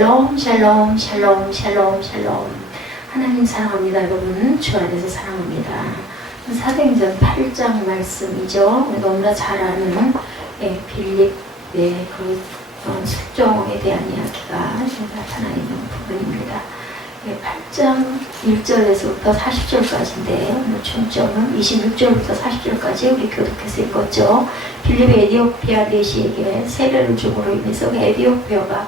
샬롬 샬롬 샬롬 샬롬 샬롬. 하나님 사랑합니다. 여러분 주 안에서 사랑합니다. 사도행전 8장 말씀이죠. 너무나 잘 아는 빌립의 그 숙종에 대한 이야기가 나타나 있는 부분입니다. 8장 1절에서부터 40절까지인데 오늘 중점은 26절부터 40절까지 우리 교독해서 읽었죠. 빌립이 에디오피아 내시에게 세례를 줌으로 인해서 에디오피아가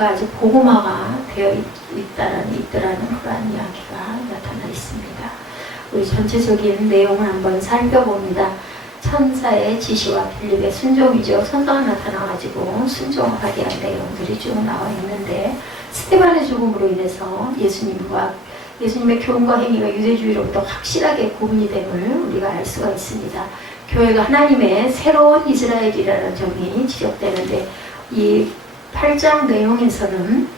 아주 복음화가 되어 있다라는 그러한 이야기가 나타나 있습니다. 우리 전체적인 내용을 한번 살펴봅니다. 천사의 지시와 빌립의 순종이죠. 천사가 나타나가지고 순종하게 한 내용들이 쭉 나와 있는데, 스데반의 죽음으로 인해서 예수님의 교훈과 행위가 유대주의로부터 확실하게 구분이 됨을 우리가 알 수가 있습니다. 교회가 하나님의 새로운 이스라엘이라는 점이 지적되는데, 이 8장 내용에서는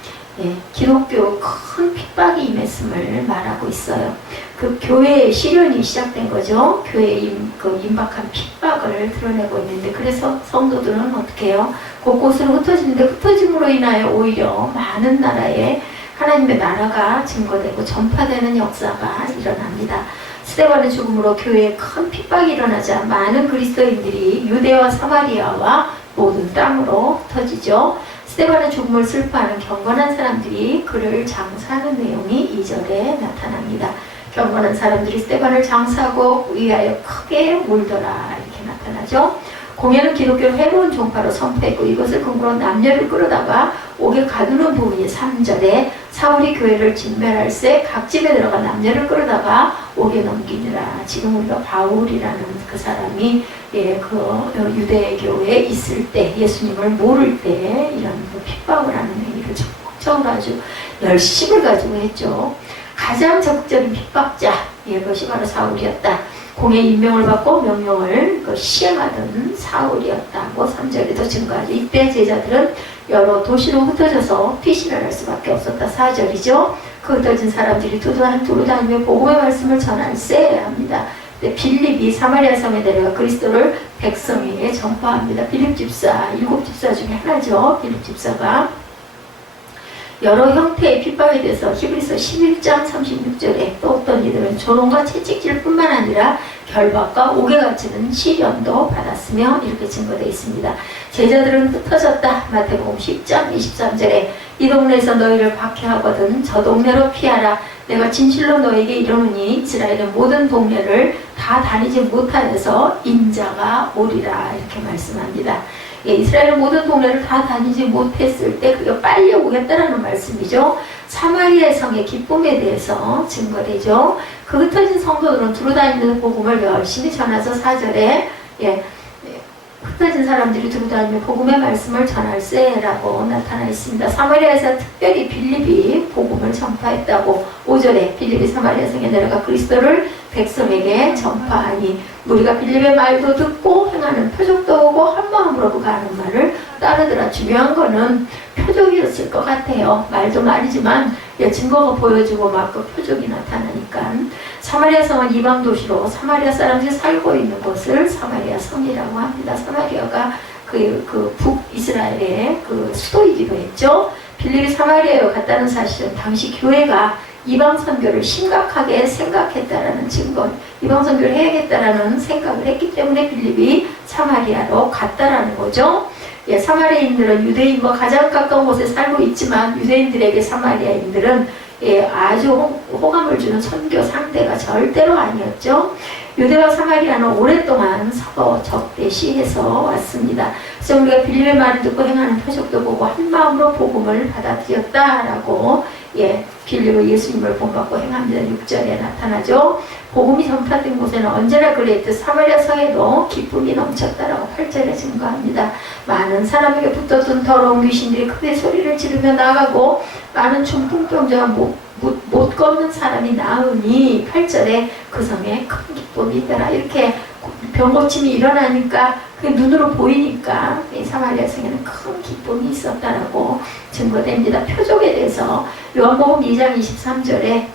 기독교 큰 핍박이 임했음을 말하고 있어요. 그 교회의 시련이 시작된 거죠. 교회의 임박한 핍박을 드러내고 있는데, 그래서 성도들은 어떻게 해요? 곳곳으로 흩어지는데, 흩어짐으로 인하여 오히려 많은 나라에 하나님의 나라가 증거되고 전파되는 역사가 일어납니다. 스데반의 죽음으로 교회에 큰 핍박이 일어나자 많은 그리스도인들이 유대와 사마리아와 모든 땅으로 흩어지죠. 스데반의 죽음을 슬퍼하는 경건한 사람들이 그를 장사하는 내용이 2절에 나타납니다. 경건한 사람들이 스데반을 장사하고 위하여 크게 울더라, 이렇게 나타나죠. 공예는 기독교를 해로운 종파로 선포했고, 이것을 근거로 남녀를 끌어다가 옥에 가두는 부분이 3절에 사울이 교회를 진멸할세 각 집에 들어가 남녀를 끌어다가 옥에 넘기니라. 지금 우리가 바울이라는 그 사람이 그 유대 교회에 있을 때, 예수님을 모를 때 이런 그 핍박을 하는 행위를 적극적으로 아주 열심을 가지고 했죠. 가장 적극적인 핍박자, 이것이 바로 사울이었다. 공의 임명을 받고 명령을 시행하던 사울이었다고 3절에도 증거하죠. 이때 제자들은 여러 도시로 흩어져서 피신을 할 수밖에 없었다. 4절이죠. 그 흩어진 사람들이 두루 다니며 복음의 말씀을 전할세 합니다. 빌립이 사마리아 성에 내려가 그리스도를 백성에게 전파합니다. 빌립 집사, 7집사 중에 하나죠. 빌립 집사가 여러 형태의 핍박에 대해서 히브리서 11장 36절에 또 어떤 이들은 조롱과 채찍질 뿐만 아니라 결박과 옥에 갇히는 시련도 받았으며 이렇게 증거되어 있습니다. 제자들은 흩어졌다. 마태복음 10장 23절에 이 동네에서 너희를 박해하거든 저 동네로 피하라. 내가 진실로 너에게 이르노니 이스라엘의 모든 동네를 다 다니지 못하여서 인자가 오리라, 이렇게 말씀합니다. 이스라엘의 모든 동네를 다 다니지 못했을 때 그게 빨리 오겠다라는 말씀이죠. 사마리아 성의 기쁨에 대해서 증거되죠. 그 흩어진 성도들은 두루 다니는 복음을 열심히 전해서 4절에 흩어진 사람들이 두루 다니며 복음의 말씀을 전할세라고 나타나 있습니다. 사마리아에서 특별히 빌립이 복음을 전파했다고 5절에 빌립이 사마리아 성에 내려가 그리스도를 백성에게 전파하니 우리가 빌립의 말도 듣고 행하는 표적도 보고 한 마음으로 그가 하는 말을 따르더라. 중요한 거는 표적이었을 것 같아요. 말도 말이지만 증거가 보여주고 막 그 표적이 나타나니까. 사마리아 성은 이방 도시로 사마리아 사람들이 살고 있는 곳을 사마리아 성이라고 합니다. 사마리아가 그 북이스라엘의 그 수도이기도 했죠. 빌립이 사마리아에 갔다는 사실은 당시 교회가 이방 선교를 심각하게 생각했다라는 증거, 이방 선교를 해야겠다라는 생각을 했기 때문에 빌립이 사마리아로 갔다라는 거죠. 사마리아인들은 유대인과 가장 가까운 곳에 살고 있지만 유대인들에게 사마리아인들은 아주 호감을 주는 선교 상대가 절대로 아니었죠. 유대와 사마리아는 오랫동안 서로 적대시해서 왔습니다. 그래서 우리가 빌립의 말을 듣고 행하는 표적도 보고 한 마음으로 복음을 받아들였다라고 빌립의 예수님을 본받고 행합니다. 6절에 나타나죠. 복음이 전파된 곳에는 언제나 그랬듯 사마리아 성에도 기쁨이 넘쳤다라고 8절에 증거합니다. 많은 사람에게 붙었던 더러운 귀신들이 크게 소리를 지르며 나가고 많은 중풍병자와 못 걷는 사람이 나으니 8절에 그 성에 큰 기쁨이 있더라. 이렇게 병고침이 일어나니까 그게 눈으로 보이니까 이 사마리아 성에는 큰 기쁨이 있었다라고 증거됩니다. 표적에 대해서 요한복음 2장 23절에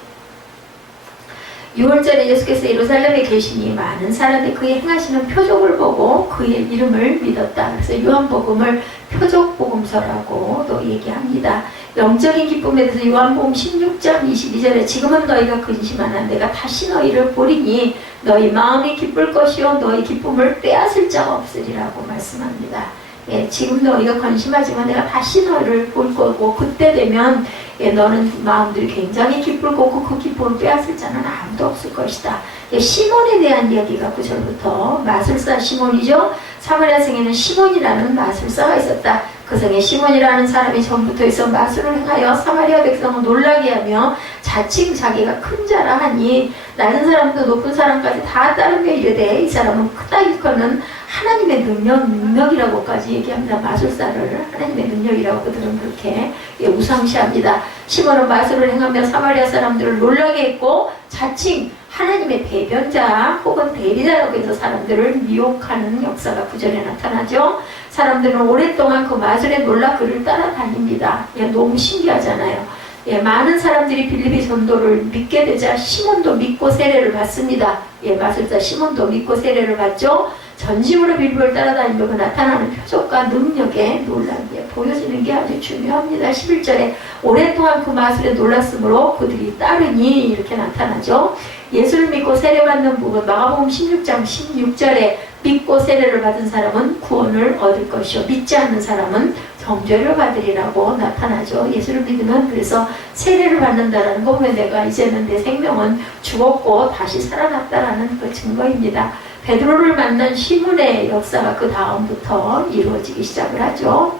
6월절에 예수께서 예루살렘에 계시니 많은 사람이 그의 행하시는 표적을 보고 그의 이름을 믿었다. 그래서 요한복음을 표적복음서라고도 얘기합니다. 영적인 기쁨에 대해서 요한복음 16장 22절에 지금은 너희가 근심하나 내가 다시 너희를 보리니 너희 마음이 기쁠 것이요 너희 기쁨을 빼앗을 자가 없으리라고 말씀합니다. 예, 지금 너희가 근심하지만 내가 다시 너희를 볼 거고 그때 되면 너는 마음들이 굉장히 기쁠 거고 그 기쁨을 빼앗을 자는 아무도 없을 것이다. 시몬에 대한 이야기가 9절부터 마술사 시몬이죠. 사마리아 성에는 시몬이라는 마술사가 있었다. 그 성에 시몬이라는 사람이 전부터 있어 마술을 행하여 사마리아 백성을 놀라게 하며 자칭 자기가 큰 자라 하니 낮은 사람도 높은 사람까지 다 따르며 이르되 이 사람은 크다 일컫는 하나님의 능력이라고까지 얘기합니다. 마술사를 하나님의 능력이라고 그들은 그렇게 우상시합니다. 시몬은 마술을 행하며 사마리아 사람들을 놀라게 했고 자칭 하나님의 대변자 혹은 대리자라고 해서 사람들을 미혹하는 역사가 구절에 나타나죠. 사람들은 오랫동안 그 마술에 놀라 그를 따라다닙니다. 너무 신기하잖아요. 많은 사람들이 빌립의 전도를 믿게 되자 시몬도 믿고 세례를 받습니다. 마술사 시몬도 믿고 세례를 받죠. 전심으로 빌립을 따라다니며 그 나타나는 표적과 능력에 놀라게 보여지는 게 아주 중요합니다. 11절에 오랫동안 그 마술에 놀랐으므로 그들이 따르니 이렇게 나타나죠. 예수를 믿고 세례받는 부분 마가복음 16장 16절에 믿고 세례를 받은 사람은 구원을 얻을 것이요 믿지 않는 사람은 정죄를 받으리라고 나타나죠. 예수를 믿으면 그래서 세례를 받는다라는 거 보면 내가 이제는 내 생명은 죽었고 다시 살아났다라는 그 증거입니다. 베드로를 만난 시몬의 역사가 그 다음부터 이루어지기 시작을 하죠.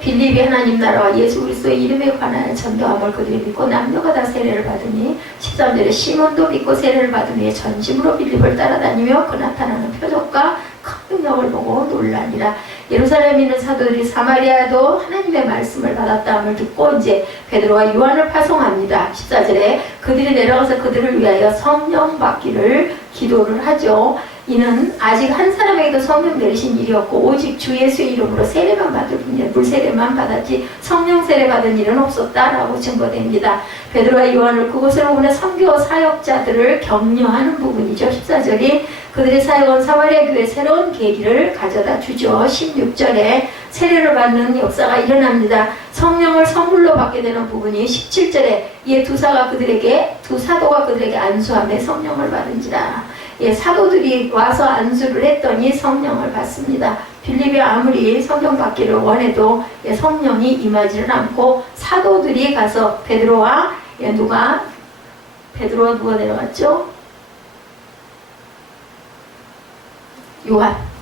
빌립이 하나님 나라와 예수 그리스도의 이름에 관하여 전도함을 그들이 믿고 남녀가 다 세례를 받으니 13절에 시몬도 믿고 세례를 받으니 전심으로 빌립을 따라다니며 그 나타나는 표적과 큰 능력을 보고 놀라니라. 예루살렘에 있는 사도들이 사마리아도 하나님의 말씀을 받았다함을 듣고 이제 베드로와 요한을 파송합니다. 14절에 그들이 내려가서 그들을 위하여 성령 받기를 기도를 하죠. 이는 아직 한 사람에게도 성령 내리신 일이었고 오직 주 예수의 이름으로 세례만 받을 뿐이야. 물 세례만 받았지 성령 세례 받은 일은 없었다라고 증거됩니다. 베드로와 요한을 그곳으로 보내 선교 사역자들을 격려하는 부분이죠. 14절이 그들의 사역은 사마리아 교회에 새로운 계기를 가져다 주죠. 16절에 세례를 받는 역사가 일어납니다. 성령을 선물로 받게 되는 부분이 17절에 이에 두 사도가 그들에게 안수하며 성령을 받은지라. 사도들이 와서 안수를 했더니 성령을 받습니다. 빌립이 아무리 성령 받기를 원해도 성령이 임하지를 않고 사도들이 가서 베드로와 누가 내려갔죠?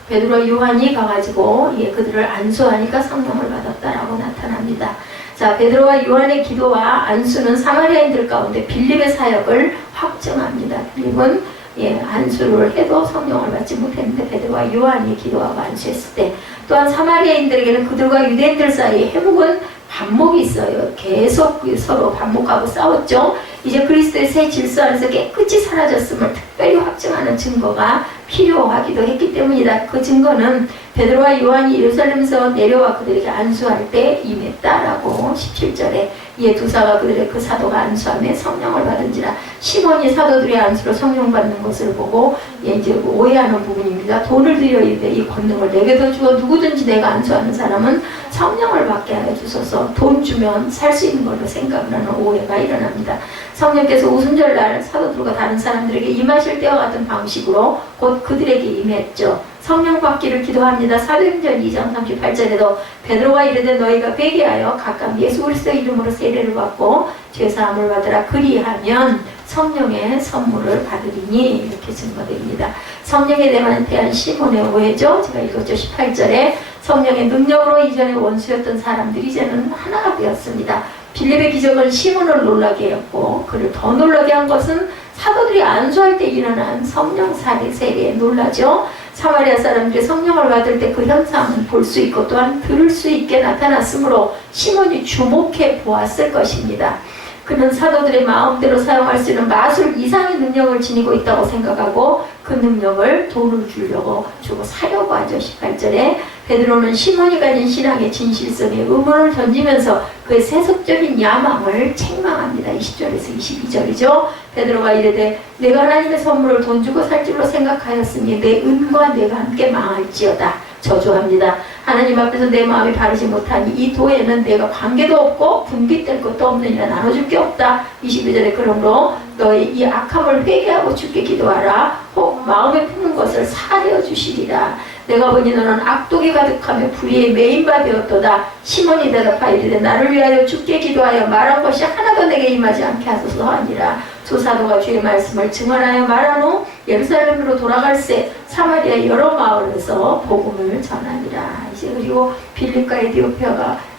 베드로와 요한이 가가지고 그들을 안수하니까 성령을 받았다라고 나타납니다. 자, 베드로와 요한의 기도와 안수는 사마리아인들 가운데 빌립의 사역을 확증합니다. 빌립은 안수를 해도 성령을 받지 못했는데 베드로와 요한이 기도하고 안수했을 때 또한 사마리아인들에게는 그들과 유대인들 사이에 해묵은 반목이 있어요. 계속 서로 반목하고 싸웠죠. 이제 그리스도의 새 질서 안에서 깨끗이 사라졌음을 특별히 확증하는 증거가 필요하기도 했기 때문이다. 그 증거는 베드로와 요한이 예루살렘에서 내려와 그들에게 안수할 때 임했다라고 17절에 이에 두사가 그들의 그 사도가 안수함에 성령을 받은지라. 시몬이 사도들의 안수로 성령 받는 것을 보고 이제 오해하는 부분입니다. 돈을 들여 이 권능을 내게도 주어 누구든지 내가 안수하는 사람은 성령을 받게 하여 주소서. 돈 주면 살 수 있는 걸로 생각을 하는 오해가 일어납니다. 성령께서 오순절날 사도들과 다른 사람들에게 임하실 때와 같은 방식으로 곧 그들에게 임했죠. 성령 받기를 기도합니다. 사도행전 2장 38절에도 베드로가 이르되 너희가 회개하여 각각 예수 그리스도의 이름으로 세례를 받고 죄사함을 받으라. 그리하면 성령의 선물을 받으리니 이렇게 증거됩니다. 성령에 대한 시몬의 오해죠. 제가 읽었죠. 18절에 성령의 능력으로 이전에 원수였던 사람들이 이제는 하나가 되었습니다. 빌립의 기적은 시몬을 놀라게 했고 그를 더 놀라게 한 것은 사도들이 안수할 때 일어난 성령 세례에 놀라죠. 사마리아 사람들이 성령을 받을 때 그 현상을 볼 수 있고 또한 들을 수 있게 나타났으므로 시몬이 주목해 보았을 것입니다. 그는 사도들의 마음대로 사용할 수 있는 마술 이상의 능력을 지니고 있다고 생각하고 그 능력을 돈을 주고 사려고 하죠. 18절에 베드로는 시몬이 가진 신앙의 진실성에 의문을 던지면서 그의 세속적인 야망을 책망합니다. 20절에서 22절이죠. 베드로가 이르되 내가 하나님의 선물을 돈 주고 살 줄로 생각하였으니 내 은과 내가 함께 망할지어다. 저주합니다. 하나님 앞에서 내 마음이 바르지 못하니 이 도에는 내가 관계도 없고 분깃될 것도 없느니라. 나눠줄 게 없다. 22절에 그러므로 너의 이 악함을 회개하고 주께 기도하라. 혹 마음에 품는 것을 사하여 주시리라. 내가 보니 너는 악독이 가득하며 불의에 메인 바 되었도다. 시몬이 대답하이르되 나를 위하여 주께 기도하여 말한 것이 하나도 내게 임하지 않게 하소서 하니라. 두 사도가 주의 말씀을 증언하여 말한 후 예루살렘으로 돌아갈새 사마리아 여러 마을에서 복음을 전하니라. 이제 그리고 빌립과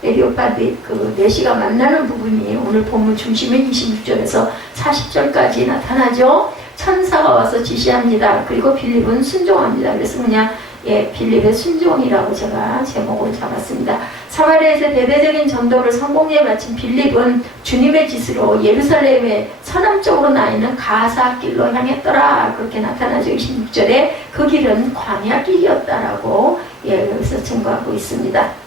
에디오파 그 네시가 만나는 부분이 오늘 본문 중심인 26절에서 40절까지 나타나죠. 천사가 와서 지시합니다. 그리고 빌립은 순종합니다. 그래서 그냥 빌립의 순종이라고 제가 제목을 잡았습니다. 사마리아에서 대대적인 전도를 성공리에 마친 빌립은 주님의 짓으로 예루살렘의 서남쪽으로 나 있는 가사길로 향했더라. 그렇게 나타나죠. 26절에 그 길은 광야길이었다라고 여기서 증거하고 있습니다.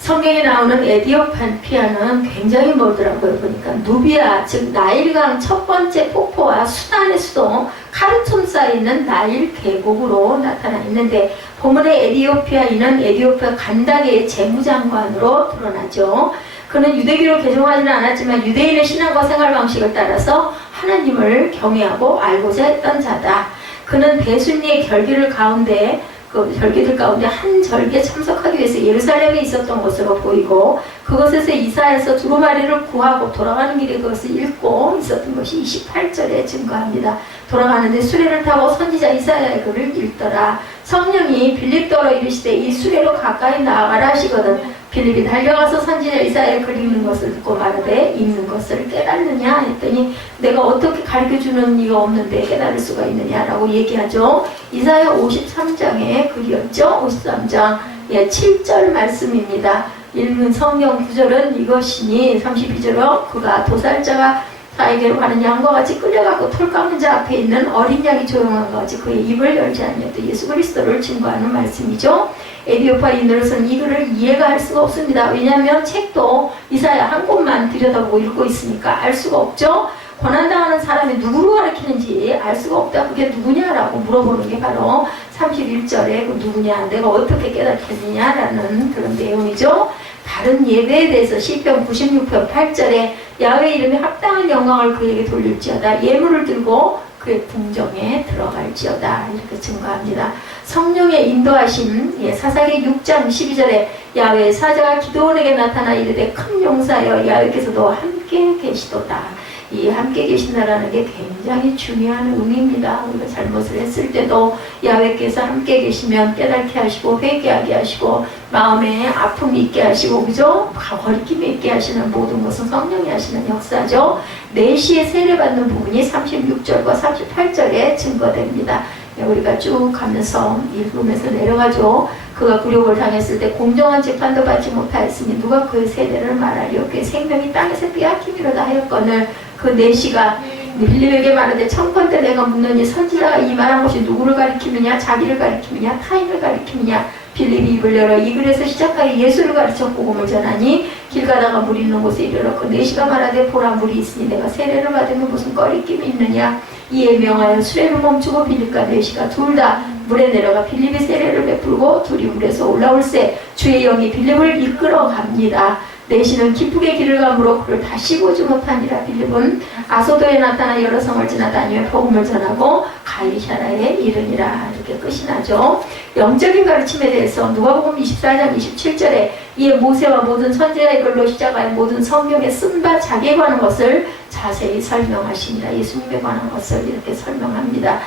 성경에 나오는 에디오피아는 굉장히 멀더라고요. 보니까 누비아, 즉 나일강 첫 번째 폭포와 수단의 수도 카르툼 쌓여 있는 나일 계곡으로 나타나 있는데 본문의 에디오피아인은 에디오피아 간다게의 재무장관으로 드러나죠. 그는 유대교로 개종하지는 않았지만 유대인의 신앙과 생활 방식을 따라서 하나님을 경외하고 알고자 했던 자다. 그는 배순리의 결기들 가운데 한 절기에 참석하기 위해서 예루살렘에 있었던 것으로 보이고 그것에서 이사해서 두루마리를 구하고 돌아가는 길에 그것을 읽고 있었던 것이 28절에 증거합니다. 돌아가는데 수레를 타고 선지자 이사야의 글을 읽더라. 성령이 빌립더러 이르시되 이 수레로 가까이 나아가라 하시거든 빌립이 달려가서 선지자 이사야의 글 읽는 것을 듣고 말하되 읽는 것을 깨닫느냐 했더니 내가 어떻게 가르쳐주는 이가 없는데 깨달을 수가 있느냐라고 얘기하죠. 이사야 53장의 글이었죠. 53장 7절 말씀입니다. 읽은 성경 구절은 이것이니 32절로 그가 도살자가 사에게로 가는 양과 같이 끌려가고 털 깎는 자 앞에 있는 어린 양이 조용한 것 같이 그의 입을 열지 아니하였다. 예수 그리스도를 증거하는 말씀이죠. 에디오파인으로서는 이 글을 이해가 할 수가 없습니다. 왜냐하면 책도 이사야 한 곳만 들여다보고 읽고 있으니까 알 수가 없죠. 고난당하는 사람이 누구로 가르치는지 알 수가 없다. 그게 누구냐라고 물어보는 게 바로 31절에 그 누구냐, 내가 어떻게 깨닫겠느냐라는 그런 내용이죠. 다른 예배에 대해서 시편 96편 8절에 야훼 이름에 합당한 영광을 그에게 돌릴지어다. 예물을 들고 그의 궁정에 들어갈지어다. 이렇게 증거합니다. 성령의 인도하심, 사사기 6장 12절에 야훼 사자가 기드온에게 나타나 이르되 큰 용사여 야훼께서도 함께 계시도다. 이 함께 계신다라는 게 굉장히 중요한 의미입니다. 우리가 잘못을 했을 때도 야훼께서 함께 계시면 깨닫게 하시고 회개하게 하시고 마음에 아픔이 있게 하시고 그죠? 거리낌이 있게 하시는 모든 것은 성령이 하시는 역사죠. 4시에 세례받는 부분이 36절과 38절에 증거됩니다. 우리가 쭉 가면서 읽으면서 내려가죠. 그가 굴욕을 당했을 때 공정한 재판도 받지 못하였으니 누가 그의 세대를 말하리요. 그의 생명이 땅에서 빼앗김이로다 하였거늘 그 네시가 빌립에게 말하되 청컨대 내가 묻노니 선지자가 이 말한 것이 누구를 가리키느냐 자기를 가리키느냐 타인을 가리키느냐 빌립이 입을 열어 이 글에서 시작하여 예수를 가르쳐 복음을 전하니 길 가다가 물 있는 곳에 이르렀고 네시가 말하되 보라 물이 있으니 내가 세례를 받으면 무슨 꺼리낌이 있느냐 이에 명하여 수레를 멈추고 빌립과 네시가 둘 다 물에 내려가 빌립이 세례를 베풀고 둘이 물에서 올라올새 주의 영이 빌립을 이끌어 갑니다. 네시는 기쁘게 길을 가므로 그를 다시 보지 못하니라. 빌립은 아소도에 나타나 여러 성을 지나다니며 복음을 전하고 가이사라에 이르니라. 이렇게 끝이 나죠. 영적인 가르침에 대해서 누가복음 24장 27절에 이에 모세와 모든 선지자의 글로 시작하여 모든 성경에 쓴 바 자기에 관한 것을 자세히 설명하시니라. 예수님에 관한 것을 이렇게 설명합니다.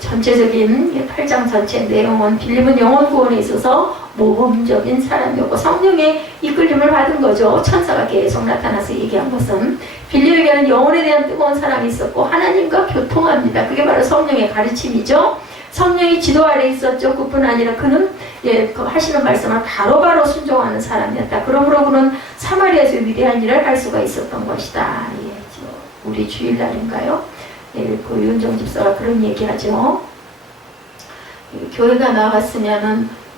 전체적인 8장 전체 내용은 빌립은 영혼 구원에 있어서 모범적인 사람이었고 성령의 이끌림을 받은 거죠. 천사가 계속 나타나서 얘기한 것은 빌립에게는 영혼에 대한 뜨거운 사랑이 있었고 하나님과 교통합니다. 그게 바로 성령의 가르침이죠. 성령이 지도 아래 있었죠. 그뿐 아니라 그는 그 하시는 말씀을 바로바로 순종하는 사람이었다. 그러므로 그는 사마리아에서 위대한 일을 할 수가 있었던 것이다. 우리 주일날인가요? 그 윤정 집사가 그런 얘기하죠. 교회가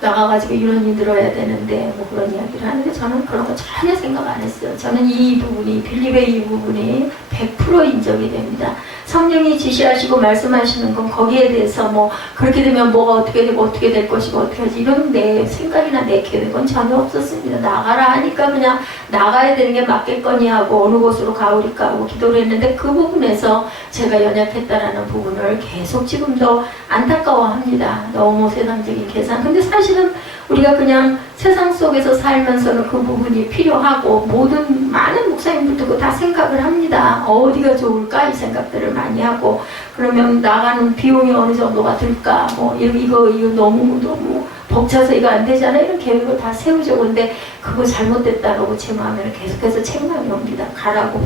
나가가지고 이론이 들어야 되는데 뭐 그런 이야기를 하는데 저는 그런 거 전혀 생각 안 했어요. 저는 이 부분이 빌립의 이 부분이 100% 인정이 됩니다. 성령이 지시하시고 말씀하시는 건 거기에 대해서 뭐 그렇게 되면 뭐가 어떻게 되고 어떻게 될 것이고 어떻게 하지 이런 내 생각이나 내 계획은 전혀 없었습니다. 나가라 하니까 그냥 나가야 되는 게 맞겠거니 하고 어느 곳으로 가오리까 하고 기도를 했는데 그 부분에서 제가 연약했다라는 부분을 계속 지금도 안타까워합니다. 너무 세상적인 계산. 근데 사실은 우리가 그냥 세상 속에서 살면서는 그 부분이 필요하고 모든 많은 목사님들도 그거 다 생각을 합니다. 어디가 좋을까 이 생각들을 많이 하고 그러면 나가는 비용이 어느 정도가 들까 뭐 이거 너무 벅차서 이거 안 되잖아 이런 계획을 다 세우죠. 근데 그거 잘못됐다라고 제 마음에는 계속해서 책망이 옵니다. 가라고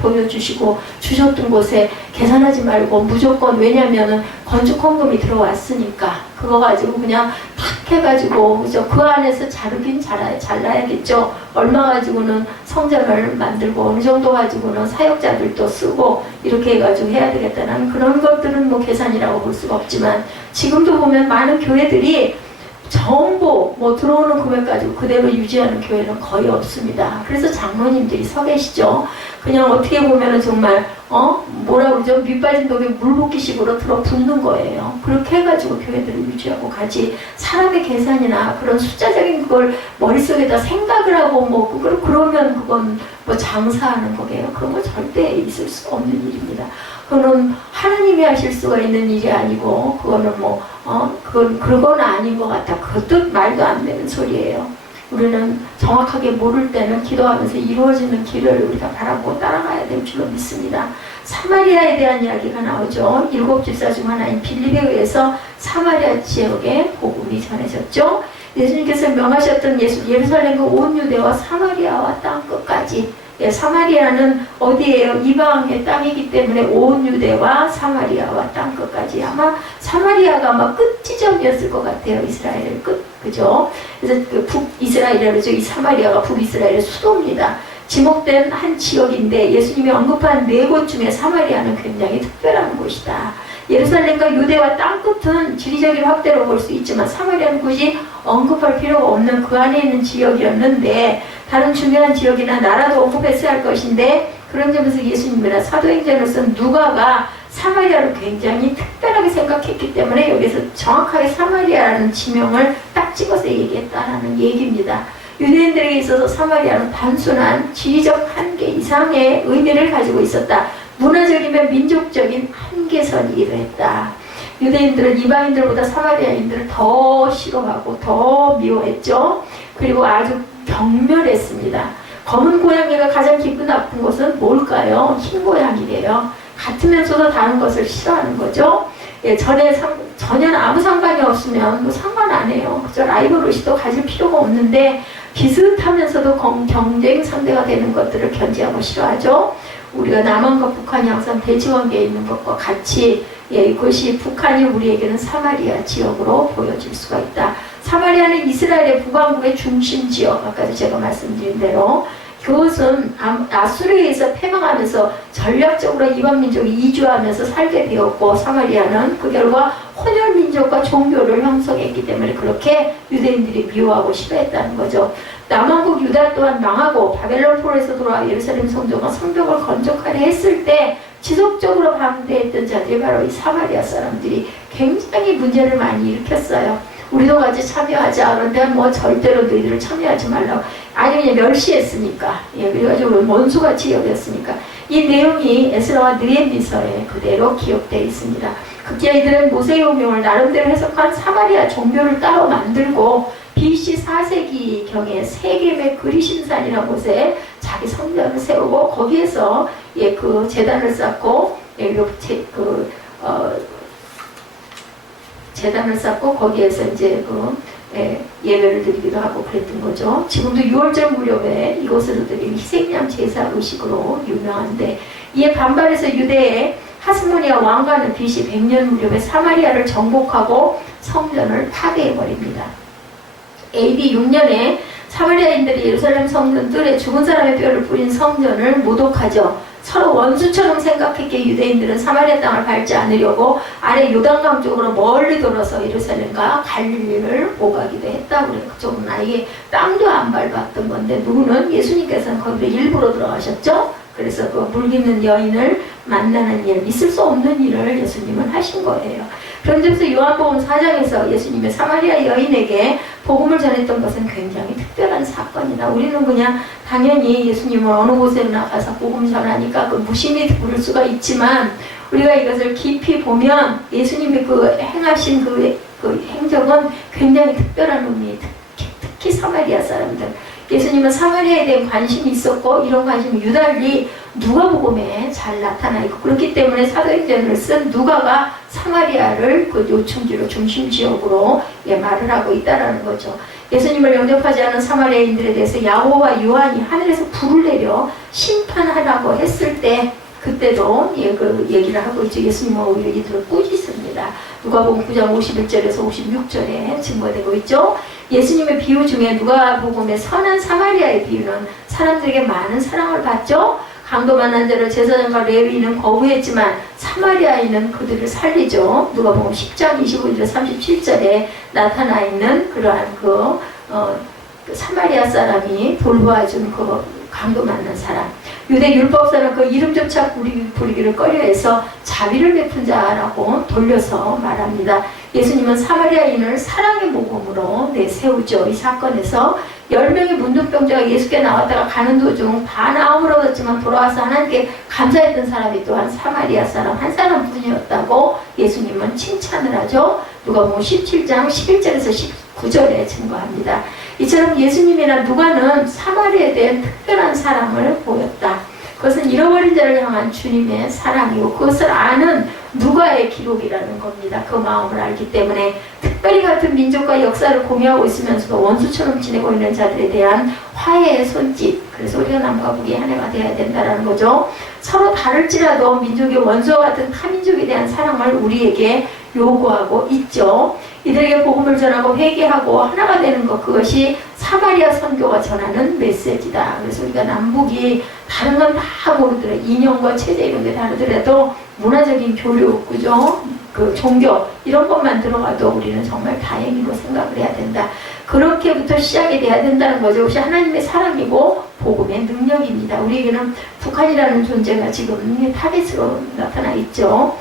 보여주시고 주셨던 곳에 계산하지 말고 무조건 왜냐면은 건축 헌금이 들어왔으니까 그거 가지고 그냥 탁 해가지고 그죠? 그 안에서 자르긴 잘라야겠죠. 얼마 가지고는 성전을 만들고 어느 정도 가지고는 사역자들도 쓰고 이렇게 해가지고 해야 되겠다는 그런 것들은 뭐 계산이라고 볼 수가 없지만 지금도 보면 많은 교회들이 전부 뭐 들어오는 금액 가지고 그대로 유지하는 교회는 거의 없습니다. 그래서 장로님들이 서 계시죠. 그냥 어떻게 보면은 정말 뭐라 그러죠? 밑빠진 독에 물 붓기식으로 들어붙는 거예요. 그렇게 해가지고 교회들을 유지하고 가지 사람의 계산이나 그런 숫자적인 걸 머릿속에다 생각을 하고 뭐 그러면 그건 뭐 장사하는 거예요. 그런 거 절대 있을 수 없는 일입니다. 그거는 하나님이 하실 수가 있는 일이 아니고 그거는 그건 아닌 것 같아. 그것도 말도 안 되는 소리예요. 우리는 정확하게 모를 때는 기도하면서 이루어지는 길을 우리가 바라보고 따라가야 될 줄로 믿습니다. 사마리아에 대한 이야기가 나오죠. 7 집사 중 하나인 빌립에 의해서 사마리아 지역에 복음이 전해졌죠. 예수님께서 명하셨던 예루살렘과 온 유대와 사마리아와 땅 끝까지 사마리아는 어디예요? 이방의 땅이기 때문에 온 유대와 사마리아와 땅 끝까지 아마 사마리아가 아마 끝 지점이었을 것 같아요. 이스라엘 끝, 그죠? 그래서 그 북이스라엘이라고 그러죠. 이 사마리아가 북이스라엘의 수도입니다. 지목된 한 지역인데 예수님이 언급한 4곳 중에 사마리아는 굉장히 특별한 곳이다. 예루살렘과 유대와 땅 끝은 지리적인 확대로 볼 수 있지만 사마리아는 굳이 언급할 필요가 없는 그 안에 있는 지역이었는데 다른 중요한 지역이나 나라도 언급했어야 할 것인데 그런 점에서 예수님이나 사도행전을 쓴 누가가 사마리아를 굉장히 특별하게 생각했기 때문에 여기서 정확하게 사마리아라는 지명을 딱 찍어서 얘기했다라는 얘기입니다. 유대인들에게 있어서 사마리아는 단순한 지리적 한계 이상의 의미를 가지고 있었다. 문화적이며 민족적인 한계선이기도 했다. 유대인들은 이방인들보다 사마리아인들을 더 싫어하고 더 미워했죠. 그리고 아주 경멸했습니다. 검은 고양이가 가장 기분 나쁜 것은 뭘까요? 흰 고양이래요. 같으면서도 다른 것을 싫어하는 거죠. 예, 전혀 아무 상관이 없으면 뭐 상관 안 해요. 그죠? 라이벌 의식도 가질 필요가 없는데 비슷하면서도 경쟁 상대가 되는 것들을 견제하고 싫어하죠. 우리가 남한과 북한이 항상 대지관계에 있는 것과 같이 이것이 북한이 우리에게는 사마리아 지역으로 보여질 수가 있다. 사마리아는 이스라엘의 북왕국의 중심 지역, 아까도 제가 말씀드린 대로 그것은 아수르에서 패망하면서 전략적으로 이방 민족이 이주하면서 살게 되었고 사마리아는 그 결과 혼혈 민족과 종교를 형성했기 때문에 그렇게 유대인들이 미워하고 싫어했다는 거죠. 남왕국 유다 또한 망하고 바벨론 포로에서 돌아와 예루살렘 성전과 성벽을 건축하려 했을 때 지속적으로 반대했던 자들이 바로 이 사마리아 사람들이 굉장히 문제를 많이 일으켰어요. 우리도 같이 참여하자. 그런데 뭐 절대로 너희들을 참여하지 말라고. 아니 그냥 멸시했으니까. 그래가지고 원수같이 여겼으니까. 이 내용이 에스라와 느헤미서에 그대로 기억되어 있습니다. 극자이들은 모세의 오명을 나름대로 해석한 사마리아 종교를 따로 만들고 BC 4세기경에 세겜의 그리신산이라는 곳에 자기 성전을 세우고 거기에서 그 제단을 쌓고 제단을 쌓고 거기에서 이제 예배를 드리기도 하고 그랬던 거죠. 지금도 6월절 무렵에 이곳에서 드리는 희생양 제사 의식으로 유명한데 이에 반발해서 유대의 하스모니아 왕가는 BC 100년 무렵에 사마리아를 정복하고 성전을 파괴해버립니다. AD 6년에 사마리아인들이 예루살렘 성전 뜰에 죽은 사람의 뼈를 뿌린 성전을 모독하죠. 서로 원수처럼 생각했기에 유대인들은 사마리아 땅을 밟지 않으려고 아래 요단강 쪽으로 멀리 돌아서 예루살렘과 갈릴리를 오가기도 했다고 그래요. 그쪽은 아예 땅도 안 밟았던 건데 누구는 예수님께서는 거기로 일부러 들어가셨죠. 그래서 그 물깃는 여인을 만나는 일, 있을 수 없는 일을 예수님은 하신 거예요. 그런 점에서 요한복음 4장에서 예수님의 사마리아 여인에게 복음을 전했던 것은 굉장히 특별한 사건이다. 우리는 그냥 당연히 예수님을 어느 곳에 나가서 복음 전하니까 그 무심히 부를 수가 있지만, 우리가 이것을 깊이 보면 예수님이 그 행하신 그 행적은 굉장히 특별한 의미, 특히 사마리아 사람들. 예수님은 사마리아에 대한 관심이 있었고, 이런 관심이 유달리 누가복음에 잘 나타나 있고, 그렇기 때문에 사도행전을 쓴 누가가 사마리아를 그 요충지로 중심 지역으로 말을 하고 있다라는 거죠. 예수님을 영접하지 않은 사마리아인들에 대해서 야고보와 요한이 하늘에서 불을 내려 심판하라고 했을 때, 그때도 그 얘기를 하고 있죠. 예수님은 오히려 이들을 꾸짖습니다. 누가복음 9장 51절에서 56절에 증거되고 있죠. 예수님의 비유 중에 누가복음의 선한 사마리아의 비유는 사람들에게 많은 사랑을 받죠. 강도 만난 자를 제사장과 레위인은 거부했지만 사마리아인은 그들을 살리죠. 누가복음 10장 25절 37절에 나타나 있는 그러한 그 사마리아 사람이 돌보아준 그 강도 만난 사람. 유대 율법사는 그 이름조차 부르기를 꺼려해서 자비를 베푼 자라고 돌려서 말합니다. 예수님은 사마리아인을 사랑의 복음으로 내세우죠. 이 사건에서 10명의 문둥병자가 예수께 나왔다가 가는 도중 다 나음을 얻었지만 돌아와서 하나님께 감사했던 사람이 또한 사마리아 사람 한 사람뿐이었다고 예수님은 칭찬을 하죠. 누가복음 17장 11절에서 19절에 증거합니다. 이처럼 예수님이나 누가는 사마리아에 대한 특별한 사랑을 보였다. 그것은 잃어버린 자를 향한 주님의 사랑이고, 그것을 아는 누가의 기록이라는 겁니다. 그 마음을 알기 때문에 특별히 같은 민족과 역사를 공유하고 있으면서도 원수처럼 지내고 있는 자들에 대한 화해의 손짓, 그래서 우리가 남과 북이 하나가 되어야 된다는 거죠. 서로 다를지라도 민족의 원수와 같은 타민족에 대한 사랑을 우리에게 요구하고 있죠. 이들에게 복음을 전하고 회개하고 하나가 되는 것, 그것이 사마리아 선교가 전하는 메시지다. 그래서 우리가 남북이 다른 건 다 모르더라도, 이념과 체제 이런 게 다르더라도 문화적인 교류, 그죠? 그 종교 이런 것만 들어가도 우리는 정말 다행이고 생각을 해야 된다. 그렇게부터 시작이 돼야 된다는 거죠. 그것이 하나님의 사랑이고 복음의 능력입니다. 우리에게는 북한이라는 존재가 지금 타겟으로 나타나 있죠.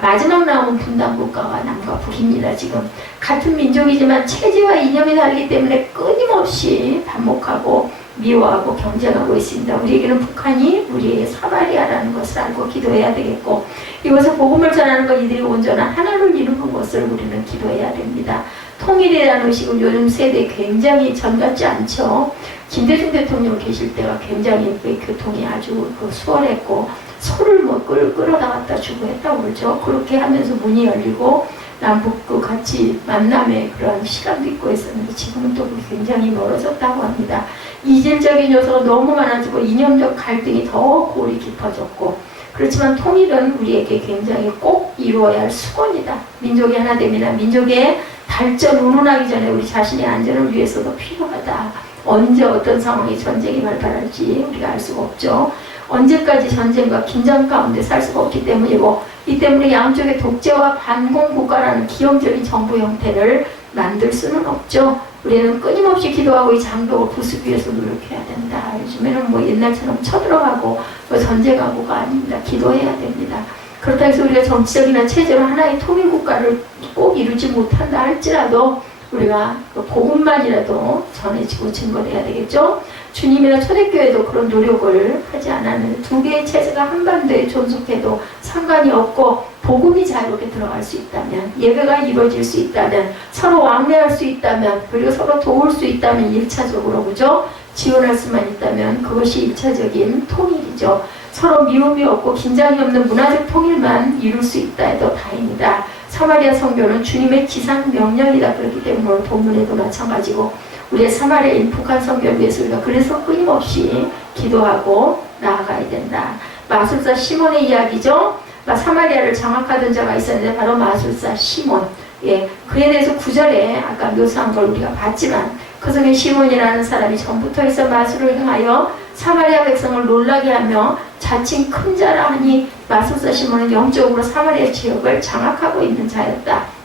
마지막 남은 분단 국가가 남과 북입니다. 지금 같은 민족이지만 체제와 이념이 다르기 때문에 끊임없이 반목하고 미워하고 경쟁하고 있습니다. 우리에게는 북한이 우리의 사마리아라는 것을 알고 기도해야 되겠고, 이것을 복음을 전하는 것, 이들이 온전한 하나를 이루는 것을 우리는 기도해야 됩니다. 통일이라는 의식은 요즘 세대에 굉장히 전 같지 않죠. 김대중 대통령 계실 때가 굉장히 교통이 아주 수월했고, 소를 끌어다 갖다 주고 했다고 그러죠. 그렇게 하면서 문이 열리고 남북 같이 만남의 그런 시간도 있고 있었는데, 지금은 또 굉장히 멀어졌다고 합니다. 이질적인 요소가 너무 많아지고 이념적 갈등이 더 골이 깊어졌고, 그렇지만 통일은 우리에게 굉장히 꼭 이루어야 할 수건이다. 민족의 하나됨이나 민족의 발전 운운하기 전에 우리 자신의 안전을 위해서도 필요하다. 언제 어떤 상황이 전쟁이 발발할지 우리가 알 수가 없죠. 언제까지 전쟁과 긴장 가운데 살 수가 없기 때문이고, 이 때문에 양쪽의 독재와 반공 국가라는 기형적인 정부 형태를 만들 수는 없죠. 우리는 끊임없이 기도하고 이 장벽을 부수기 위해서 노력해야 된다. 요즘에는 뭐 옛날처럼 쳐들어가고 전쟁하고가 아닙니다. 기도해야 됩니다. 그렇다 해서 우리가 정치적이나 체제로 하나의 통일 국가를 꼭 이루지 못한다 할지라도 우리가 그 복음만이라도 전해지고 증거해야 되겠죠. 주님이나 초대교회도 그런 노력을 하지 않았는데, 두 개의 체제가 한반도에 존속해도 상관이 없고 복음이 자유롭게 들어갈 수 있다면, 예배가 이루어질 수 있다면, 서로 왕래할 수 있다면, 그리고 서로 도울 수 있다면, 1차적으로 그죠? 지원할 수만 있다면 그것이 1차적인 통일이죠. 서로 미움이 없고 긴장이 없는 문화적 통일만 이룰 수 있다 해도 다행이다. 사마리아 선교는 주님의 지상 명령이다. 그렇기 때문에 오늘 본문에도 마찬가지고, 우리의 사마리아인 북한 선교를 위해서 우리가 그래서 끊임없이 기도하고 나아가야 된다. 마술사 시몬의 이야기죠. 사마리아를 장악하던 자가 있었는데 바로 마술사 시몬. 예, 그에 대해서 9절에 아까 묘사한 걸 우리가 봤지만, 그 중에 시몬이라는 사람이 전부터 있어 마술을 행하여 사마리아 백성을 놀라게 하며 자칭 큰 자라 하니, 마술사 시몬은 영적으로 사마리아 지역을 장악하고 있는 자였다.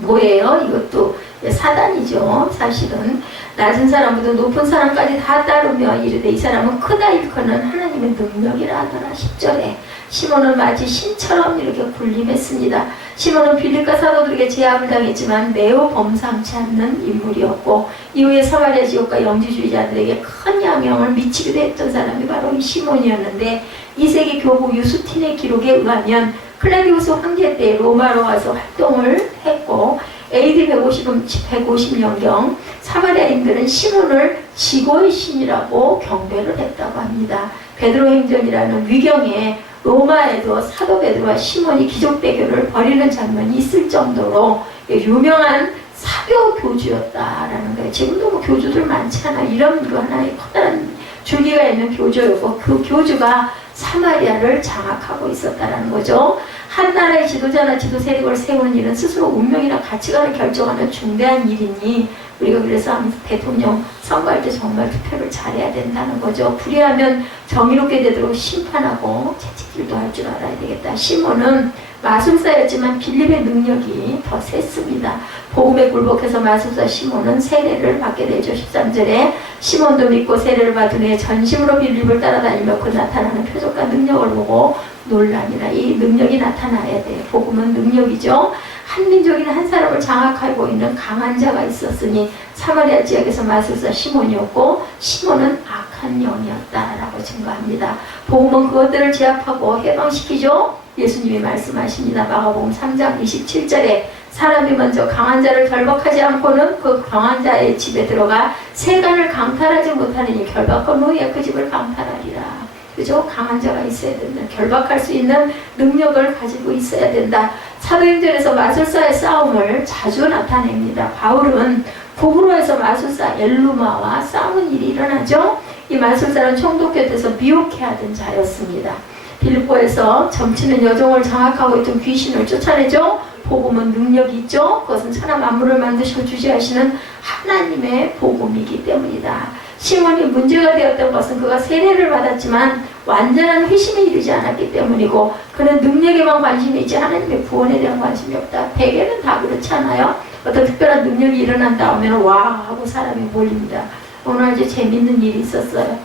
뭐예요? 이것도 사단이죠. 사실은 낮은 사람보다 높은 사람까지 다 따르며 이르되, 이 사람은 크다 일컫는 하나님 하나님의 능력이라 하더라. 10절에 시몬은 마치 신처럼 이렇게 군림했습니다. 시몬은 빌립과 사도들에게 제압을 당했지만 매우 범상치 않는 인물이었고 이후에 사마리아 지역과 영지주의자들에게 큰 영향을 미치기도 했던 사람이 바로 이 시몬이었는데 2세기 교부 유스틴의 기록에 의하면 클라디우스 황제 때 로마로 와서 활동을 했고 AD 150년경 사마리아인들은 시몬을 지고의 신이라고 경배를 했다고 합니다. 베드로 행전이라는 위경에 로마에도 사도 베드로와 시몬이 기적 대결을 벌이는 장면이 있을 정도로 유명한 사교 교주였다라는 거예요. 지금도 뭐 교주들 많잖아. 이런 그 하나의 커다란 줄기가 있는 교주였고 그 교주가 사마리아를 장악하고 있었다는 거죠. 한 나라의 지도자나 지도 세력을 세우는 일은 스스로 운명이나 가치관을 결정하는 중대한 일이니 우리가 그래서 대통령 선거할 때 정말 투표를 잘해야 된다는 거죠. 불의하면 정의롭게 되도록 심판하고 채찍질도 할 줄 알아야 되겠다. 시몬은 마술사였지만 빌립의 능력이 더 셌습니다. 복음에 굴복해서 마술사 시몬은 세례를 받게 되죠. 13절에 시몬도 믿고 세례를 받은 후에 전심으로 빌립을 따라다니며 그 나타나는 표적과 능력을 보고 놀라니라. 이 능력이 나타나야 돼. 복음은 능력이죠. 한 민족이나 한 사람을 장악하고 있는 강한 자가 있었으니 사마리아 지역에서 마술사 시몬이었고 시몬은 악한 영이었다라고 증거합니다. 복음은 그것들을 제압하고 해방시키죠. 예수님이 말씀하십니다. 마가복음 3장 27절에 사람이 먼저 강한 자를 결박하지 않고는 그 강한 자의 집에 들어가 세간을 강탈하지 못하느니 결박한 후에 그 집을 강탈하리라. 그죠? 강한 자가 있어야 된다. 결박할 수 있는 능력을 가지고 있어야 된다. 사도행전에서 마술사의 싸움을 자주 나타냅니다. 바울은 구브로에서 마술사 엘루마와 싸우는 일이 일어나죠. 이 마술사는 총독 곁에서 미혹해하던 자였습니다. 빌립보에서 점치는 여종을 장악하고 있던 귀신을 쫓아내죠. 복음은 능력이 있죠. 그것은 천하 만물을 만드시고 주시하시는 하나님의 복음이기 때문이다. 시몬이 문제가 되었던 것은 그가 세례를 받았지만 완전한 회심에 이르지 않았기 때문이고 그는 능력에만 관심이 있지 하나님의 구원에 대한 관심이 없다. 대개는 다 그렇지 않아요? 어떤 특별한 능력이 일어난다 하면 와 하고 사람이 몰립니다. 오늘 아주 재밌는 일이 있었어요.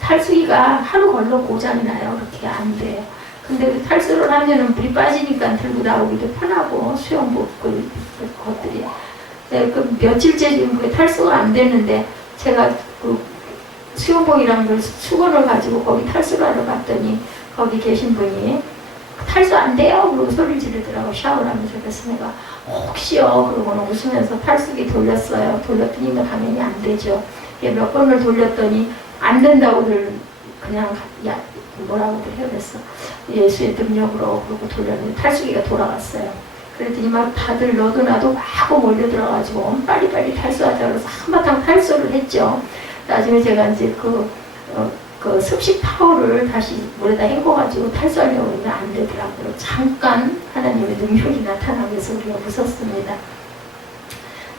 탈수기가 하루 걸러 고장이 나요. 그렇게 안 돼요. 근데 탈수를 하면은 물이 빠지니까 들고 나오기도 편하고 수영복 것들이. 네, 그 며칠째 지금 그게 탈수가 안 됐는데 제가 그 수영복이랑 그 수건을 가지고 거기 탈수를 하러 갔더니 거기 계신 분이 탈수 안 돼요? 그러고 소리를 지르더라고. 샤워를 하면서. 그래서 내가 혹시요? 그러고는 웃으면서 탈수기 돌렸어요. 돌렸더니 뭐 당연히 안 되죠. 몇 번을 돌렸더니 안 된다고들 그냥 뭐라고들 해야 됐어. 예수의 능력으로 그러고 돌렸는데 탈수기가 돌아갔어요. 그랬더니 막 다들 너도 나도 막 몰려들어가지고 빨리빨리 탈수하자 그래서 한바탕 탈수를 했죠. 나중에 제가 이제 그 습식 타올을 다시 물에다 헹궈가지고 탈수하려고 했는데 안 되더라고요. 잠깐 하나님의 능력이 나타나면서 우리가 웃었습니다.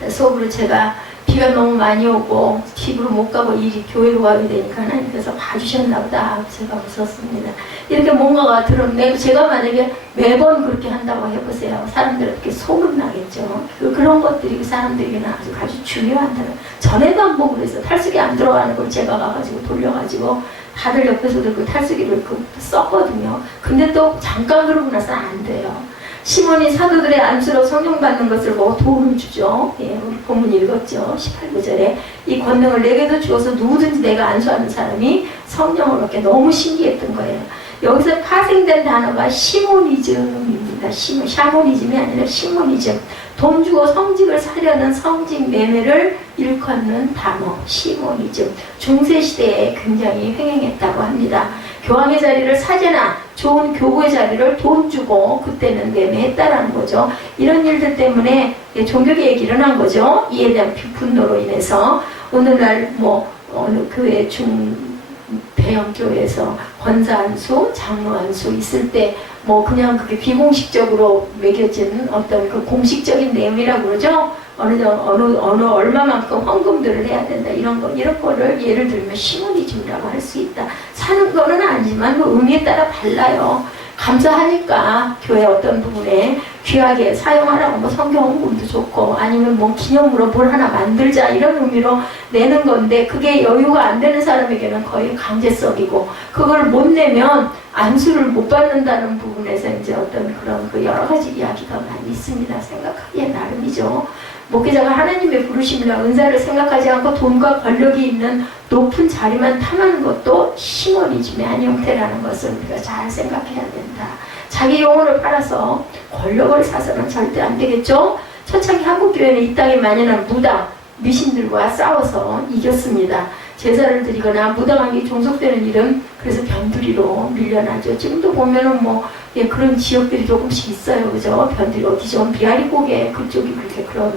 속으로 제가 비가 너무 많이 오고 집으로 못 가고 일이 교회로 가게 되니까 하나님께서 봐주셨나 보다. 제가 웃었습니다. 이렇게 뭔가가 드러내고 제가 만약에 매번 그렇게 한다고 해보세요. 사람들한테 소문나겠죠. 그런 것들이 그 사람들에게는 아주 중요한다는. 전에도 한 번 그랬어요. 탈수기 안 들어가는 걸 제가 가가지고 돌려가지고 다들 옆에서도 그 탈수기를 썼거든요. 근데 또 잠깐 그러고 나서 안 돼요. 시몬이 사도들의 안수로 성령 받는 것을 보고 도움을 주죠. 예, 우리 본문 읽었죠. 18구절에 이 권능을 내게도 주어서 누구든지 내가 안수하는 사람이 성령을 얻게. 너무 신기했던 거예요. 여기서 파생된 단어가 시모니즘입니다. 샤모니즘이 아니라 시모니즘. 돈 주고 성직을 사려는 성직 매매를 일컫는 단어 시모니즘. 중세시대에 굉장히 횡행했다고 합니다. 교황의 자리를 사제나 좋은 교구의 자리를 돈 주고 그때는 매매했다라는 거죠. 이런 일들 때문에 종교개혁이 일어난 거죠. 이에 대한 분노로 인해서 오늘날 뭐 어느 교회 대형 교회에서 권사 안수, 장로 안수 있을 때 뭐 그냥 그게 비공식적으로 매겨진 어떤 그 공식적인 내용이라고 그러죠. 얼마만큼 헌금들을 해야 된다. 이런 거를 예를 들면 시모니즘이라고 할 수 있다. 사는 거는 아니지만 그 의미에 따라 달라요. 감사하니까 교회 어떤 부분에 귀하게 사용하라고 뭐 성경 헌금도 좋고 아니면 뭐 기념으로 뭘 하나 만들자 이런 의미로 내는 건데 그게 여유가 안 되는 사람에게는 거의 강제성이고 그걸 못 내면 안수를 못 받는다는 부분에서 이제 어떤 그런 그 여러 가지 이야기가 많이 있습니다. 생각하기에 나름이죠. 목회자가 하나님의 부르심이나 은사를 생각하지 않고 돈과 권력이 있는 높은 자리만 탐하는 것도 시몬이즘의 한 형태라는 것을 우리가 잘 생각해야 된다. 자기 영혼을 팔아서 권력을 사서는 절대 안 되겠죠. 초창기 한국교회는 이 땅에 만연한 무당, 미신들과 싸워서 이겼습니다. 제사를 드리거나 무당하게 종속되는 일은 그래서 변두리로 밀려나죠. 지금도 보면은 뭐 예, 그런 지역들이 조금씩 있어요. 그죠? 변두리 어디죠? 비아리고개 그쪽이 그렇게 그런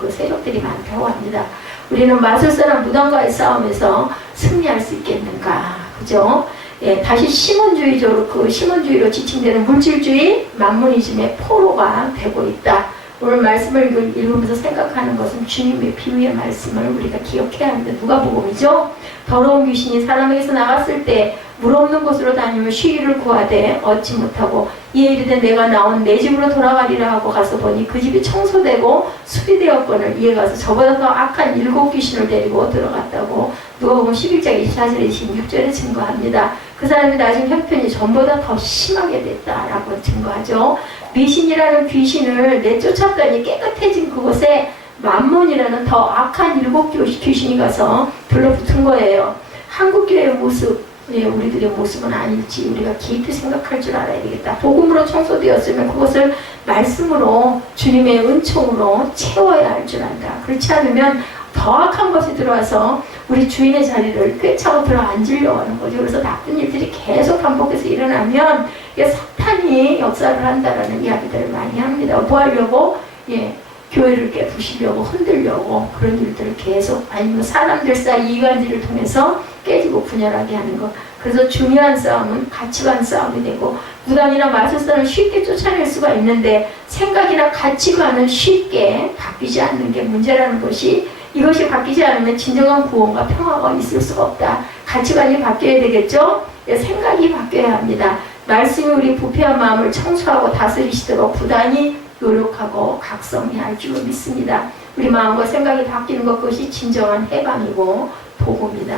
그 세력들이 많다고 합니다. 우리는 마술사나 무당과의 싸움에서 승리할 수 있겠는가? 그죠? 예, 다시 시몬주의적으로 그 시몬주의로 지칭되는 물질주의, 만모니즘의 포로가 되고 있다. 오늘 말씀을 읽으면서 생각하는 것은 주님의 비유의 말씀을 우리가 기억해야 합니다. 누가복음이죠. 더러운 귀신이 사람에게서 나갔을 때 물 없는 곳으로 다니며 쉬기를 구하되 얻지 못하고 이에 이르되 내가 나온 내 집으로 돌아가리라 하고 가서 보니 그 집이 청소되고 수리되었거늘 이에 가서 저보다 더 악한 7 귀신을 데리고 들어갔다고 누가복음 11장 24절에 26절에 증거합니다. 그 사람이 나중 형편이 전보다 더 심하게 됐다라고 증거하죠. 미신이라는 귀신을 내쫓았더니 깨끗해진 그곳에 만몬이라는 더 악한 7 귀신이 가서 들러붙은 거예요. 한국교회의 모습, 예, 우리들의 모습은 아닐지 우리가 깊이 생각할 줄 알아야 되겠다. 복음으로 청소되었으면 그것을 말씀으로 주님의 은총으로 채워야 할 줄 안다. 그렇지 않으면 더 악한 것이 들어와서 우리 주인의 자리를 꿰차고 들어 앉으려고 하는 거죠. 그래서 나쁜 일들이 계속 반복해서 일어나면 사탄이 역사를 한다라는 이야기들을 많이 합니다. 뭐 하려고? 예, 교회를 깨부시려고 흔들려고 그런 일들을 계속 아니면 사람들 사이 이간질을 통해서 깨지고 분열하게 하는 것. 그래서 중요한 싸움은 가치관 싸움이 되고 무당이나 마술사는 쉽게 쫓아낼 수가 있는데 생각이나 가치관은 쉽게 바뀌지 않는 게 문제라는 것이 이것이 바뀌지 않으면 진정한 구원과 평화가 있을 수가 없다. 가치관이 바뀌어야 되겠죠? 생각이 바뀌어야 합니다. 말씀이 우리 부패한 마음을 청소하고 다스리시도록 부단히 노력하고 각성해야 할 줄 믿습니다. 우리 마음과 생각이 바뀌는 것 그것이 진정한 해방이고 복음이다.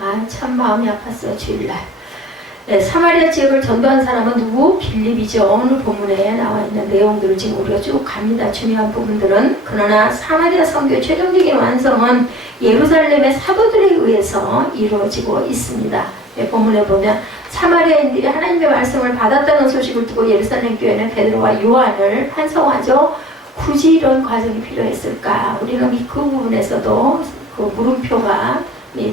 아, 참 마음이 아팠어요. 주일날. 네, 사마리아 지역을 전도한 사람은 누구? 빌립이죠. 오늘 본문에 나와 있는 내용들을 지금 우리가 쭉 갑니다. 중요한 부분들은. 그러나 사마리아 선교의 최종적인 완성은 예루살렘의 사도들에 의해서 이루어지고 있습니다. 네, 본문에 보면 사마리아인들이 하나님의 말씀을 받았다는 소식을 두고 예루살렘 교회는 베드로와 요한을 환송하죠. 굳이 이런 과정이 필요했을까? 우리는 그 부분에서도 그 물음표가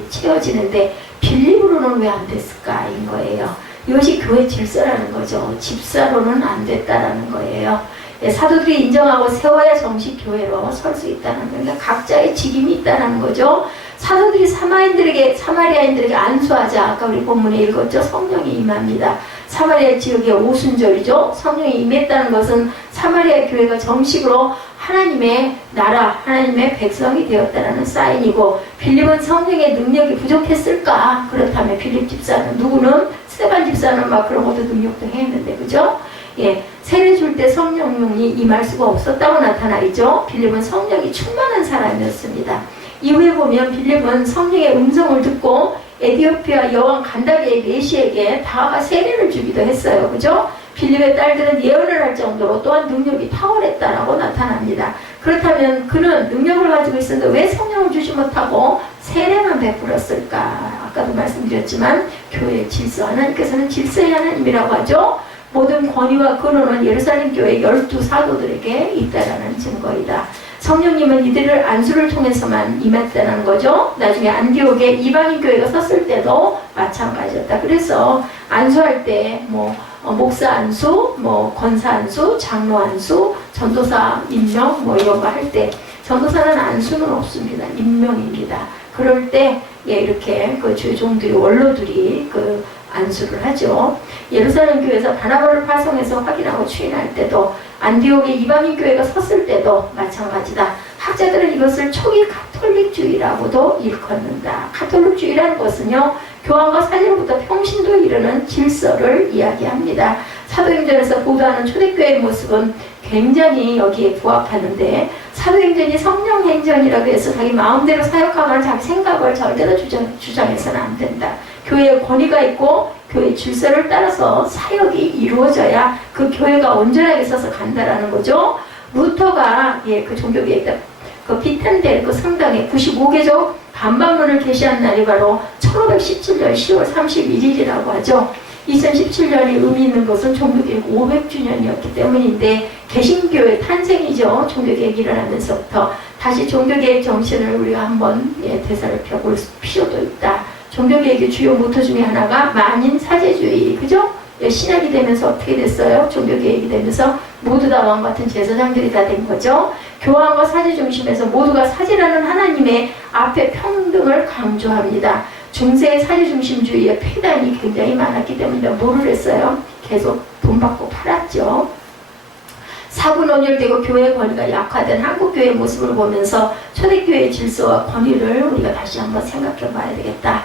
채워지는데 빌립으로는 왜 안 됐을까? 인 거예요. 이것이 교회 질서라는 거죠. 집사로는 안 됐다라는 거예요. 사도들이 인정하고 세워야 정식 교회로 설 수 있다는 거예요. 그러니까 각자의 직임이 있다는 거죠. 사도들이 사마리아인들에게 안수하자. 아까 우리 본문에 읽었죠. 성령이 임합니다. 사마리아 지역의 오순절이죠. 성령이 임했다는 것은 사마리아 교회가 정식으로 하나님의 나라, 하나님의 백성이 되었다는 사인이고 빌립은 성령의 능력이 부족했을까? 그렇다면 빌립 집사는 누구는? 스데반 집사는 막 그런 것도 능력도 했는데 그죠? 예, 세례 줄 때 성령이 임할 수가 없었다고 나타나 있죠. 빌립은 성령이 충만한 사람이었습니다. 이후에 보면 빌립은 성령의 음성을 듣고 에디오피아 여왕 간다게의 내시에게 다가가 세례를 주기도 했어요. 그죠? 빌립의 딸들은 예언을 할 정도로 또한 능력이 탁월했다라고 나타납니다. 그렇다면 그는 능력을 가지고 있었는데 왜 성령을 주지 못하고 세례만 베풀었을까? 아까도 말씀드렸지만 교회의 질서, 하나님께서는 질서의 하나님이라고 하죠. 모든 권위와 근원은 예루살렘 교회 12사도들에게 있다라는 증거이다. 성령님은 이들을 안수를 통해서만 임했다는 거죠. 나중에 안디옥에 이방인 교회가 섰을 때도 마찬가지였다. 그래서 안수할 때 목사 안수, 권사 안수, 장로 안수, 전도사 임명 이런 거 할 때 전도사는 안수는 없습니다. 임명입니다. 그럴 때 이렇게 그 주종들이 원로들이 그 안수를 하죠. 예루살렘 교회에서 바나바를 파송해서 확인하고 추인할 때도 안디옥의 이방인 교회가 섰을 때도 마찬가지다. 학자들은 이것을 초기 가톨릭주의라고도 일컫는다. 가톨릭주의라는 것은요, 교황과 사제로부터 평신도에 이르는 질서를 이야기합니다. 사도행전에서 보도하는 초대교회의 모습은 굉장히 여기에 부합하는데, 사도행전이 성령행전이라고 해서 자기 마음대로 사역하거나 자기 생각을 절대로 주장해서는 안 된다. 교회에 권위가 있고 교회 질서를 따라서 사역이 이루어져야 그 교회가 온전하게 서서 간다라는 거죠. 루터가 그 종교개혁 그 비텐델 그 성당에 95개조 반박문을 게시한 날이 바로 1517년 10월 31일이라고 하죠. 2017년이 의미 있는 것은 종교개혁 500주년이었기 때문인데, 개신교의 탄생이죠. 종교개혁이 일어나면서부터 다시 종교개혁 정신을 우리가 한번 되살펴 볼 필요도 있다. 종교개혁의 주요 모토 중에 하나가 만인 사제주의, 그죠? 신약이 되면서 어떻게 됐어요? 종교개혁이 되면서 모두 다 왕 같은 제사장들이 다 된 거죠. 교황과 사제 중심에서 모두가 사제라는 하나님의 앞에 평등을 강조합니다. 중세의 사제 중심주의의 폐단이 굉장히 많았기 때문에 뭐를 했어요? 계속 돈 받고 팔았죠. 사분원율되고 교회의 권위가 약화된 한국교회의 모습을 보면서 초대교회의 질서와 권위를 우리가 다시 한번 생각해 봐야 되겠다.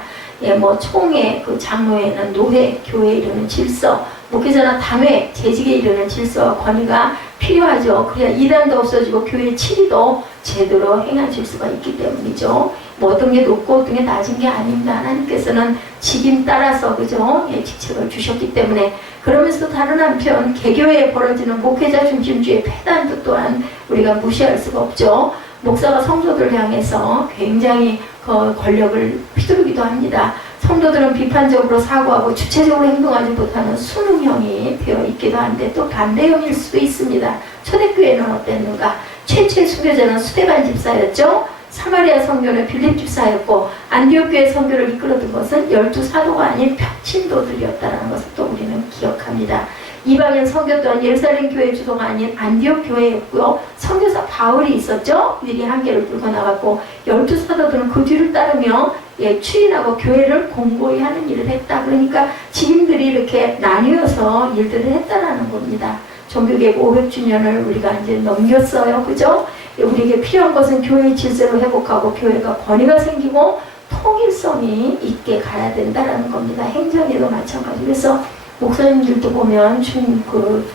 총회, 그 장로회는 노회, 교회에 이르는 질서, 목회자나 당회, 재직에 이르는 질서와 권위가 필요하죠. 그래야 이단도 없어지고 교회의 치리도 제대로 행해질 수가 있기 때문이죠. 어떤 게 높고 어떤 게 낮은 게 아닙니다. 하나님께서는 직임 따라서, 그죠? 직책을 주셨기 때문에. 그러면서 다른 한편 개교회에 벌어지는 목회자 중심주의 폐단도 또한 우리가 무시할 수가 없죠. 목사가 성도들을 향해서 굉장히 권력을 휘두르기도 합니다. 성도들은 비판적으로 사고하고 주체적으로 행동하지 못하는 수능형이 되어 있기도 한데, 또 반대형일 수도 있습니다. 초대교회는 어땠는가? 최초의 순교자는 스데반 집사였죠. 사마리아 선교는 빌립 집사였고, 안디옥 교회 선교를 이끌어둔 것은 12사도가 아닌 평신도들이었다는 것을 또 우리는 기억합니다. 이방인 선교 또한 예루살렘 교회 주도가 아닌 안디옥 교회였고요. 선교사 바울이 있었죠. 미리 한계를 뚫고 나갔고, 12사도들은 그 뒤를 따르며 추인하고 교회를 공고히 하는 일을 했다. 그러니까 지인들이 이렇게 나뉘어서 일들을 했다라는 겁니다. 종교개혁 500주년을 우리가 이제 넘겼어요. 그죠? 우리에게 필요한 것은 교회의 질서를 회복하고 교회가 권위가 생기고 통일성이 있게 가야 된다라는 겁니다. 행정에도 마찬가지. 그래서 목사님들도 보면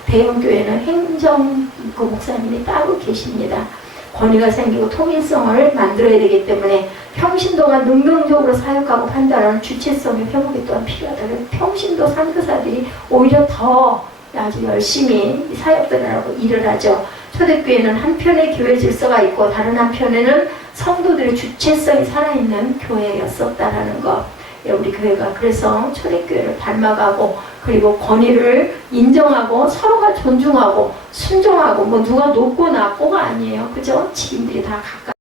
대형교회는 행정 목사님이 따로 계십니다. 권위가 생기고 통일성을 만들어야 되기 때문에 평신도가 능동적으로 사역하고 판단하는 주체성의 회복이 또한 필요하다. 평신도 선교사들이 오히려 더 아주 열심히 사역들을 하고 일을 하죠. 초대교회는 한편의 교회 질서가 있고 다른 한편에는 성도들의 주체성이 살아있는 교회였었다라는 것. 우리 교회가 그래서 초대교회를 닮아가고, 그리고 권위를 인정하고 서로가 존중하고 순종하고, 누가 높고 낮고가 아니에요. 그죠? 지인들이 다 각각